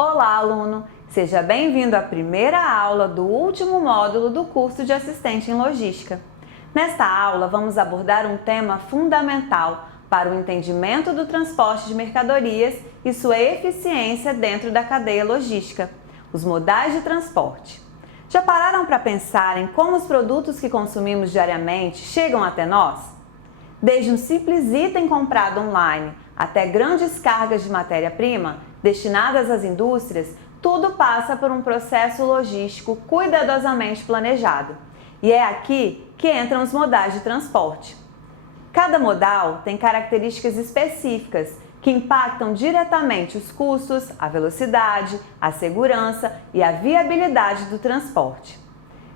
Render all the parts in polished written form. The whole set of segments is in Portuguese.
Olá, aluno! Seja bem-vindo à primeira aula do último módulo do curso de Assistente em Logística. Nesta aula, vamos abordar um tema fundamental para o entendimento do transporte de mercadorias e sua eficiência dentro da cadeia logística, os modais de transporte. Já pararam para pensar em como os produtos que consumimos diariamente chegam até nós? Desde um simples item comprado online até grandes cargas de matéria-prima destinadas às indústrias, tudo passa por um processo logístico cuidadosamente planejado. E é aqui que entram os modais de transporte. Cada modal tem características específicas que impactam diretamente os custos, a velocidade, a segurança e a viabilidade do transporte.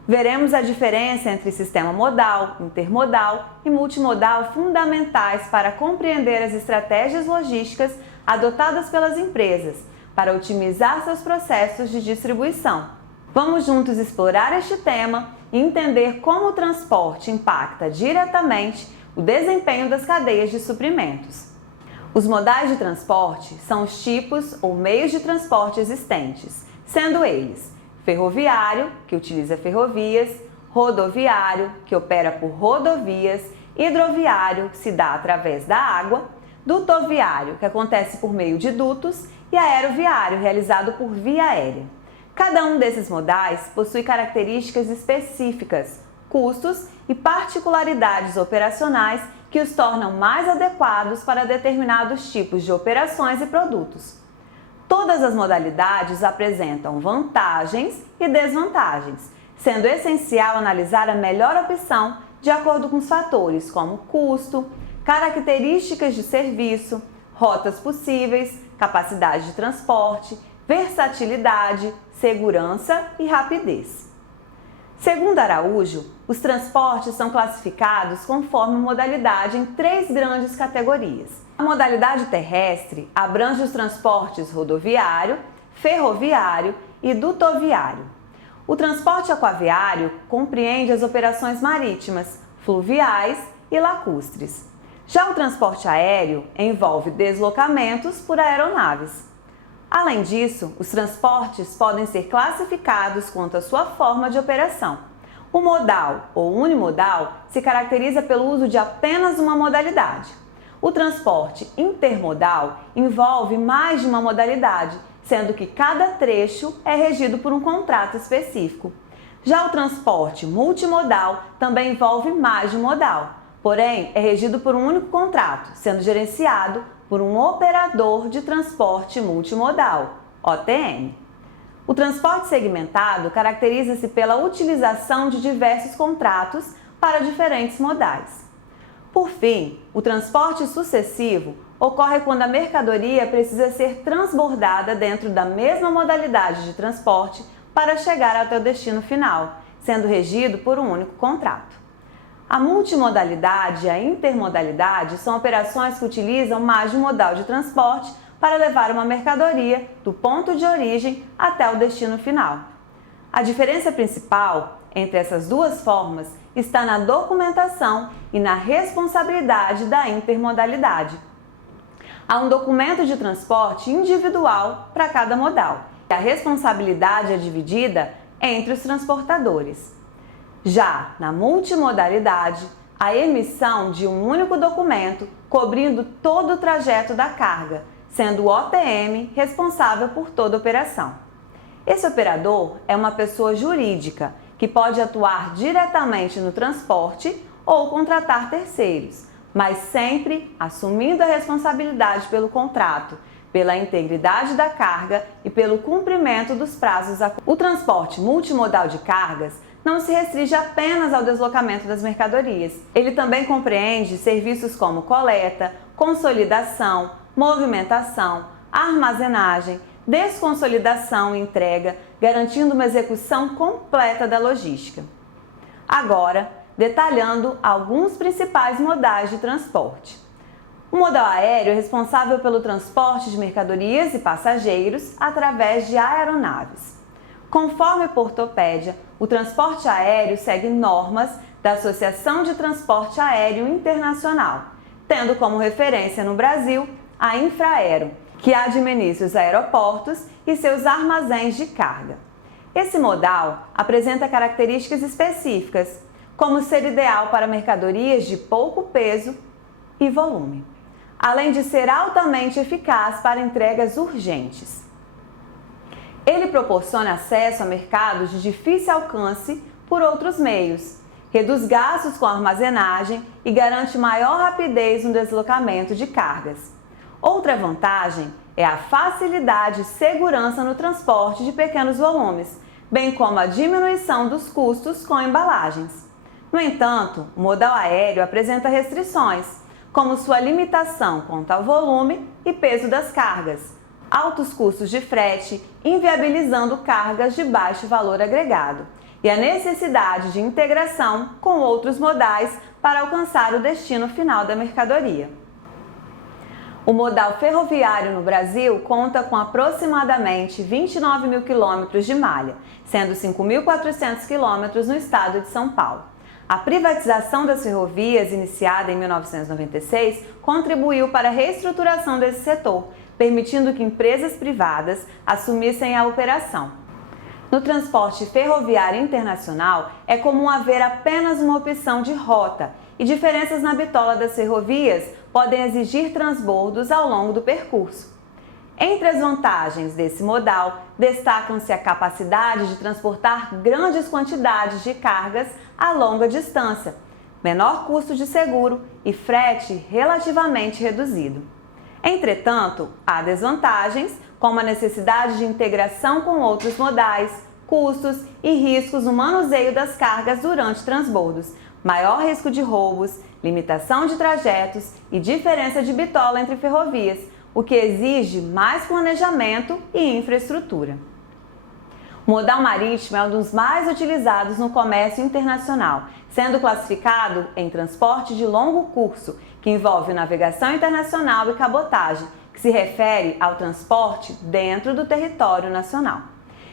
Veremos a diferença entre sistema modal, intermodal e multimodal fundamentais para compreender as estratégias logísticas adotadas pelas empresas para otimizar seus processos de distribuição. Vamos juntos explorar este tema e entender como o transporte impacta diretamente o desempenho das cadeias de suprimentos. Os modais de transporte são os tipos ou meios de transporte existentes, sendo eles ferroviário, que utiliza ferrovias, rodoviário, que opera por rodovias, hidroviário, que se dá através da água, dutoviário, que acontece por meio de dutos, e aeroviário, realizado por via aérea. Cada um desses modais possui características específicas, custos e particularidades operacionais que os tornam mais adequados para determinados tipos de operações e produtos. Todas as modalidades apresentam vantagens e desvantagens, sendo essencial analisar a melhor opção de acordo com os fatores como custo, características de serviço, rotas possíveis, capacidade de transporte, versatilidade, segurança e rapidez. Segundo Araújo, os transportes são classificados conforme modalidade em 3 grandes categorias. A modalidade terrestre abrange os transportes rodoviário, ferroviário e dutoviário. O transporte aquaviário compreende as operações marítimas, fluviais e lacustres. Já o transporte aéreo envolve deslocamentos por aeronaves. Além disso, os transportes podem ser classificados quanto à sua forma de operação. O modal ou unimodal se caracteriza pelo uso de apenas uma modalidade. O transporte intermodal envolve mais de uma modalidade, sendo que cada trecho é regido por um contrato específico. Já o transporte multimodal também envolve mais de um modal, porém é regido por um único contrato, sendo gerenciado por um operador de transporte multimodal, OTM. O transporte segmentado caracteriza-se pela utilização de diversos contratos para diferentes modais. Por fim, o transporte sucessivo ocorre quando a mercadoria precisa ser transbordada dentro da mesma modalidade de transporte para chegar até o destino final, sendo regido por um único contrato. A multimodalidade e a intermodalidade são operações que utilizam mais de um modal de transporte para levar uma mercadoria do ponto de origem até o destino final. A diferença principal entre essas duas formas está na documentação e na responsabilidade da intermodalidade. Há um documento de transporte individual para cada modal e a responsabilidade é dividida entre os transportadores. Já na multimodalidade, a emissão de um único documento cobrindo todo o trajeto da carga, sendo o OTM responsável por toda a operação. Esse operador é uma pessoa jurídica que pode atuar diretamente no transporte ou contratar terceiros, mas sempre assumindo a responsabilidade pelo contrato, pela integridade da carga e pelo cumprimento dos prazos. O transporte multimodal de cargas não se restringe apenas ao deslocamento das mercadorias. Ele também compreende serviços como coleta, consolidação, movimentação, armazenagem, desconsolidação e entrega, garantindo uma execução completa da logística. Agora, detalhando alguns principais modais de transporte. O modal aéreo é responsável pelo transporte de mercadorias e passageiros através de aeronaves. Conforme por Ortopédia, o transporte aéreo segue normas da Associação de Transporte Aéreo Internacional, tendo como referência no Brasil a Infraero, que administra os aeroportos e seus armazéns de carga. Esse modal apresenta características específicas, como ser ideal para mercadorias de pouco peso e volume, além de ser altamente eficaz para entregas urgentes. Ele proporciona acesso a mercados de difícil alcance por outros meios, reduz gastos com armazenagem e garante maior rapidez no deslocamento de cargas. Outra vantagem é a facilidade e segurança no transporte de pequenos volumes, bem como a diminuição dos custos com embalagens. No entanto, o modal aéreo apresenta restrições, como sua limitação quanto ao volume e peso das cargas, altos custos de frete, inviabilizando cargas de baixo valor agregado, e a necessidade de integração com outros modais para alcançar o destino final da mercadoria. O modal ferroviário no Brasil conta com aproximadamente 29 mil quilômetros de malha, sendo 5.400 quilômetros no estado de São Paulo. A privatização das ferrovias, iniciada em 1996, contribuiu para a reestruturação desse setor, permitindo que empresas privadas assumissem a operação. No transporte ferroviário internacional, é comum haver apenas uma opção de rota, e diferenças na bitola das ferrovias podem exigir transbordos ao longo do percurso. Entre as vantagens desse modal, destacam-se a capacidade de transportar grandes quantidades de cargas a longa distância, menor custo de seguro e frete relativamente reduzido. Entretanto, há desvantagens, como a necessidade de integração com outros modais, custos e riscos no manuseio das cargas durante transbordos, maior risco de roubos, limitação de trajetos e diferença de bitola entre ferrovias, o que exige mais planejamento e infraestrutura. O modal marítimo é um dos mais utilizados no comércio internacional, sendo classificado em transporte de longo curso, que envolve navegação internacional e cabotagem, que se refere ao transporte dentro do território nacional.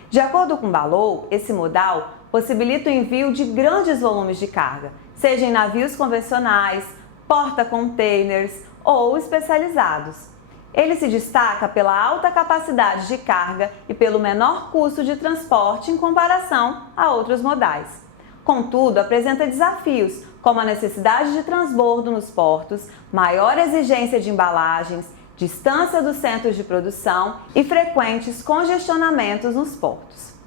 De acordo com Ballow, esse modal possibilita o envio de grandes volumes de carga, seja em navios convencionais, porta-containers ou especializados. Ele se destaca pela alta capacidade de carga e pelo menor custo de transporte em comparação a outros modais. Contudo, apresenta desafios, como a necessidade de transbordo nos portos, maior exigência de embalagens, distância dos centros de produção e frequentes congestionamentos nos portos.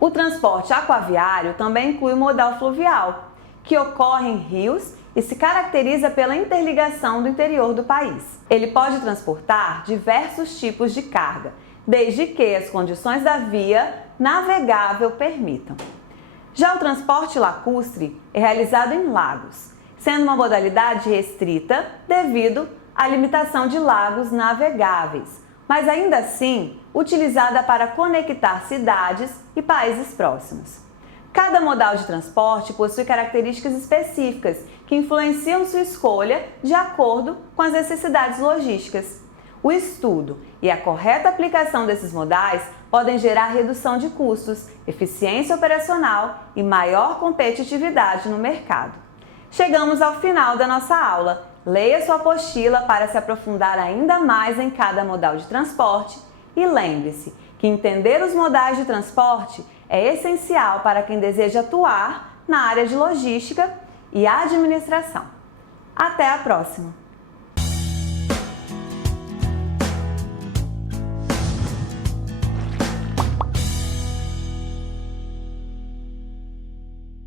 O transporte aquaviário também inclui o modal fluvial, que ocorre em rios e se caracteriza pela interligação do interior do país. Ele pode transportar diversos tipos de carga, desde que as condições da via navegável permitam. Já o transporte lacustre é realizado em lagos, sendo uma modalidade restrita devido à limitação de lagos navegáveis, mas ainda assim utilizada para conectar cidades e países próximos. Cada modal de transporte possui características específicas que influenciam sua escolha de acordo com as necessidades logísticas. O estudo e a correta aplicação desses modais podem gerar redução de custos, eficiência operacional e maior competitividade no mercado. Chegamos ao final da nossa aula. Leia sua apostila para se aprofundar ainda mais em cada modal de transporte e lembre-se que entender os modais de transporte é essencial para quem deseja atuar na área de logística e administração. Até a próxima!